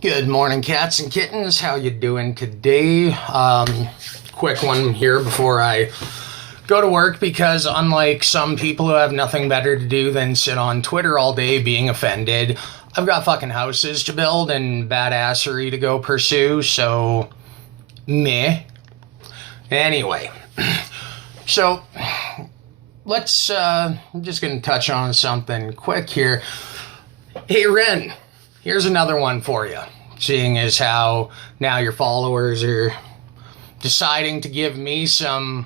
Good morning, cats and kittens. How you doing today? Quick one here before I go to work, because unlike some people who have nothing better to do than sit on Twitter all day being offended, I've got fucking houses to build and badassery to go pursue, so meh. Anyway, so let's, I'm just gonna touch on something quick here. Hey, Ren. Here's another one for you, seeing as how now your followers are deciding to give me some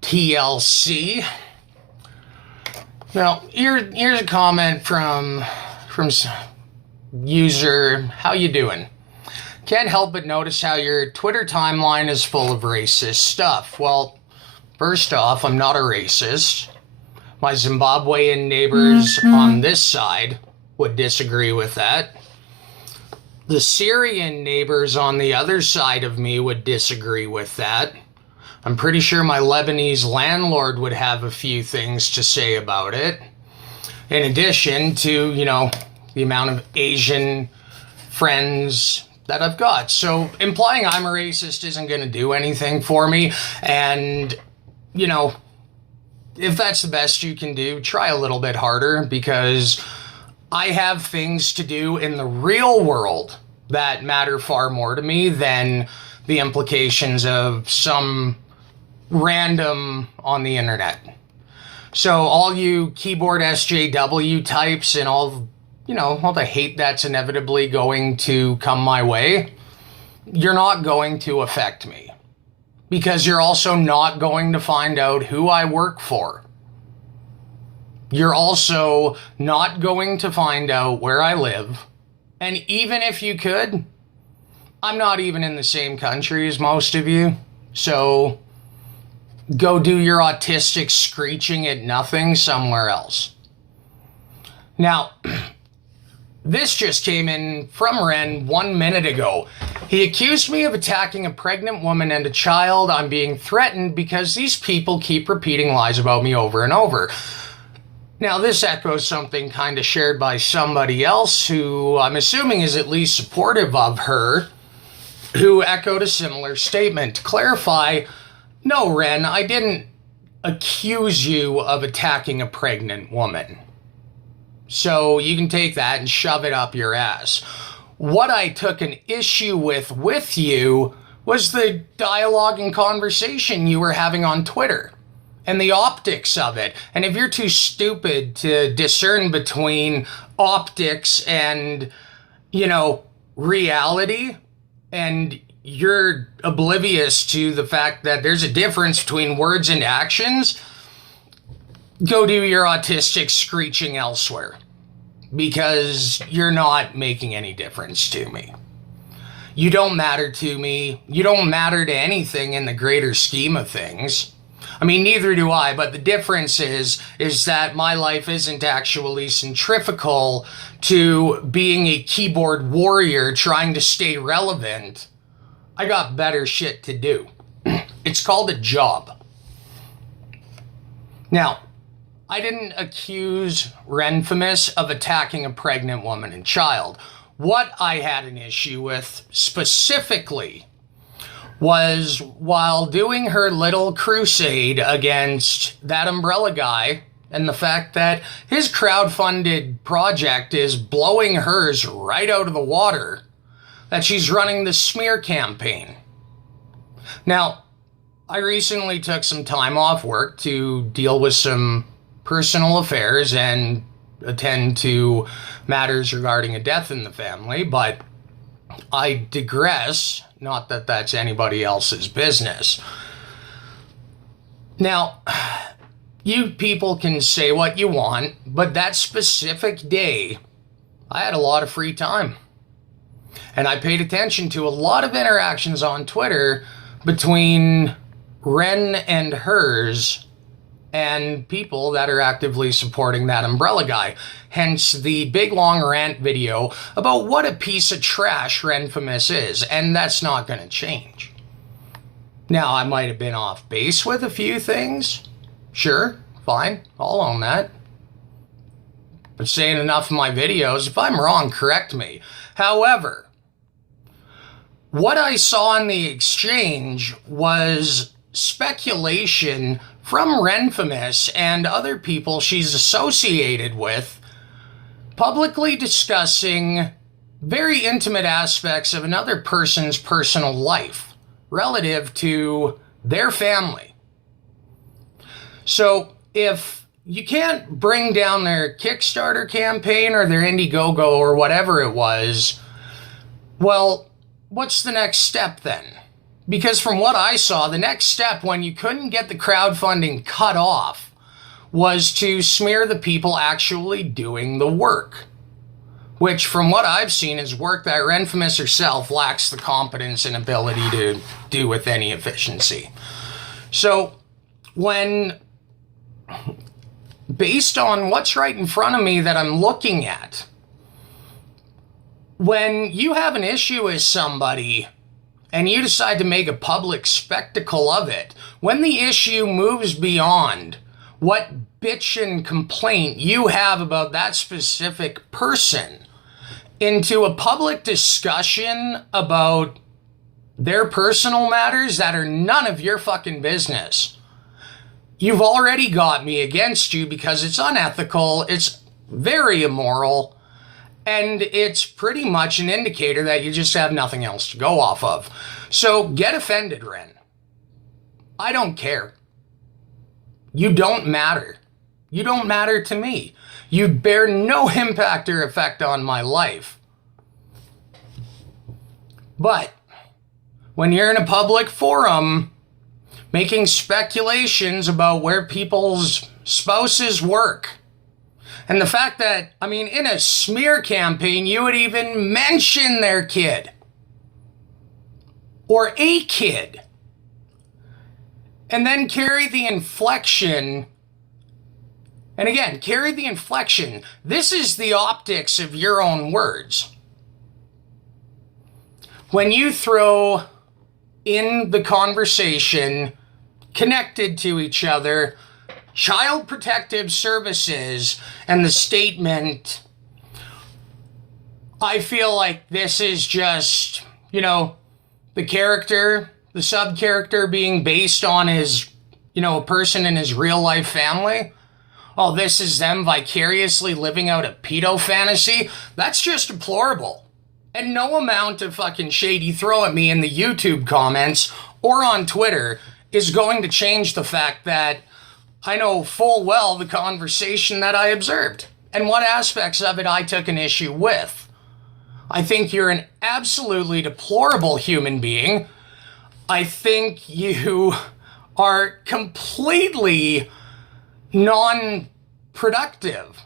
TLC. Now, here's a comment from user, how you doing? Can't help but notice how your Twitter timeline is full of racist stuff. Well, first off, I'm not a racist. My Zimbabwean neighbors on this side would disagree with that. The Syrian neighbors on the other side of me would disagree with that. I'm pretty sure my Lebanese landlord would have a few things to say about it. In addition to, the amount of Asian friends that I've got. So implying I'm a racist isn't going to do anything for me. And, if that's the best you can do, try a little bit harder, because I have things to do in the real world that matter far more to me than the implications of some random on the internet. So all you keyboard SJW types and all the hate that's inevitably going to come my way, you're not going to affect me, because you're also not going to find out who I work for. You're also not going to find out where I live. And even if you could, I'm not even in the same country as most of you. So go do your autistic screeching at nothing somewhere else. Now, this just came in from Ren 1 minute ago. He accused me of attacking a pregnant woman and a child. I'm being threatened because these people keep repeating lies about me over and over. Now, this echoes something kind of shared by somebody else who I'm assuming is at least supportive of her, who echoed a similar statement. To clarify, no, Ren, I didn't accuse you of attacking a pregnant woman. So you can take that and shove it up your ass. What I took an issue with you was the dialogue and conversation you were having on Twitter. And the optics of it. And if you're too stupid to discern between optics and, reality, and you're oblivious to the fact that there's a difference between words and actions, go do your autistic screeching elsewhere. Because you're not making any difference to me. You don't matter to me. You don't matter to anything in the greater scheme of things. I mean, neither do I, but the difference is that my life isn't actually centrifugal to being a keyboard warrior trying to stay relevant. I got better shit to do. It's called a job. Now, I didn't accuse Renfamous of attacking a pregnant woman and child. What I had an issue with specifically was while doing her little crusade against that umbrella guy and the fact that his crowdfunded project is blowing hers right out of the water, that she's running the smear campaign. Now, I recently took some time off work to deal with some personal affairs and attend to matters regarding a death in the family, but I digress. Not that that's anybody else's business. Now, you people can say what you want, but that specific day, I had a lot of free time. And I paid attention to a lot of interactions on Twitter between Ren and hers and people that are actively supporting that umbrella guy. Hence the big long rant video about what a piece of trash Renfamous is, and that's not going to change. Now, I might have been off base with a few things. Sure, fine, I'll own that. I've saying enough of my videos. If I'm wrong, correct me. However, what I saw in the exchange was speculation from Renfamous and other people she's associated with publicly discussing very intimate aspects of another person's personal life relative to their family. So if you can't bring down their Kickstarter campaign or their Indiegogo or whatever it was, well, what's the next step then? Because from what I saw, the next step when you couldn't get the crowdfunding cut off was to smear the people actually doing the work, which from what I've seen is work that Renfamous herself lacks the competence and ability to do with any efficiency. So when, based on what's right in front of me that I'm looking at, when you have an issue with somebody and you decide to make a public spectacle of it, when the issue moves beyond what bitch and complaint you have about that specific person into a public discussion about their personal matters that are none of your fucking business, you've already got me against you because it's unethical, it's very immoral, and it's pretty much an indicator that you just have nothing else to go off of. So get offended, Ren. I don't care. You don't matter. You don't matter to me. You bear no impact or effect on my life. But when you're in a public forum making speculations about where people's spouses work, and the fact that, I mean, in a smear campaign, you would even mention their kid or a kid, and then carry the inflection. And again, carry the inflection. This is the optics of your own words. When you throw in the conversation connected to each other, Child Protective Services and the statement, I feel like this is just, the character, the sub-character being based on his, a person in his real life family. Oh, this is them vicariously living out a pedo fantasy. That's just deplorable. And no amount of fucking shade you throw at me in the YouTube comments or on Twitter is going to change the fact that I know full well the conversation that I observed and what aspects of it I took an issue with. I think you're an absolutely deplorable human being. I think you are completely non-productive.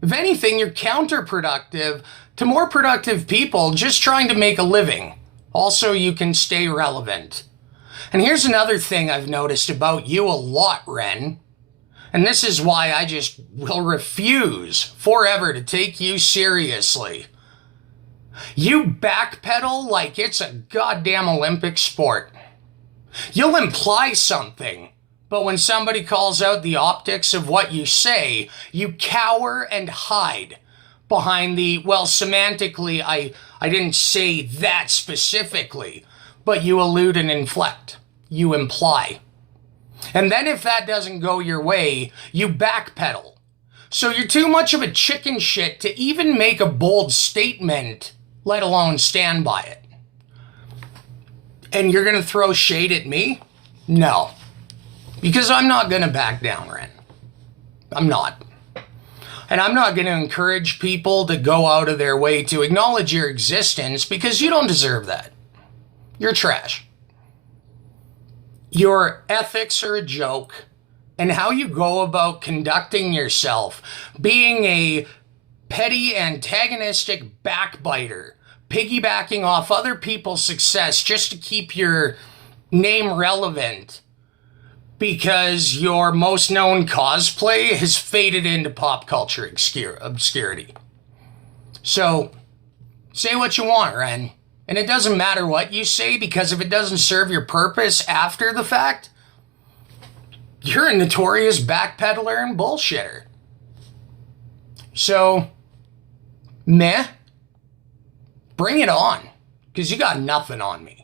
If anything, you're counterproductive to more productive people just trying to make a living. Also, you can stay relevant. And here's another thing I've noticed about you a lot, Ren. And this is why I just will refuse forever to take you seriously. You backpedal like it's a goddamn Olympic sport. You'll imply something, but when somebody calls out the optics of what you say, you cower and hide behind the, well, semantically, I didn't say that specifically, but you allude and inflect. You imply. And then if that doesn't go your way, you backpedal. So you're too much of a chicken shit to even make a bold statement, let alone stand by it. And you're going to throw shade at me? No. Because I'm not going to back down, Ren. I'm not. And I'm not going to encourage people to go out of their way to acknowledge your existence because you don't deserve that. You're trash. Your ethics are a joke, and how you go about conducting yourself, being a petty, antagonistic backbiter, piggybacking off other people's success just to keep your name relevant because your most known cosplay has faded into pop culture obscurity. So, say what you want, Ren. And it doesn't matter what you say, because if it doesn't serve your purpose after the fact, you're a notorious backpedaler and bullshitter. So, meh, bring it on, because you got nothing on me.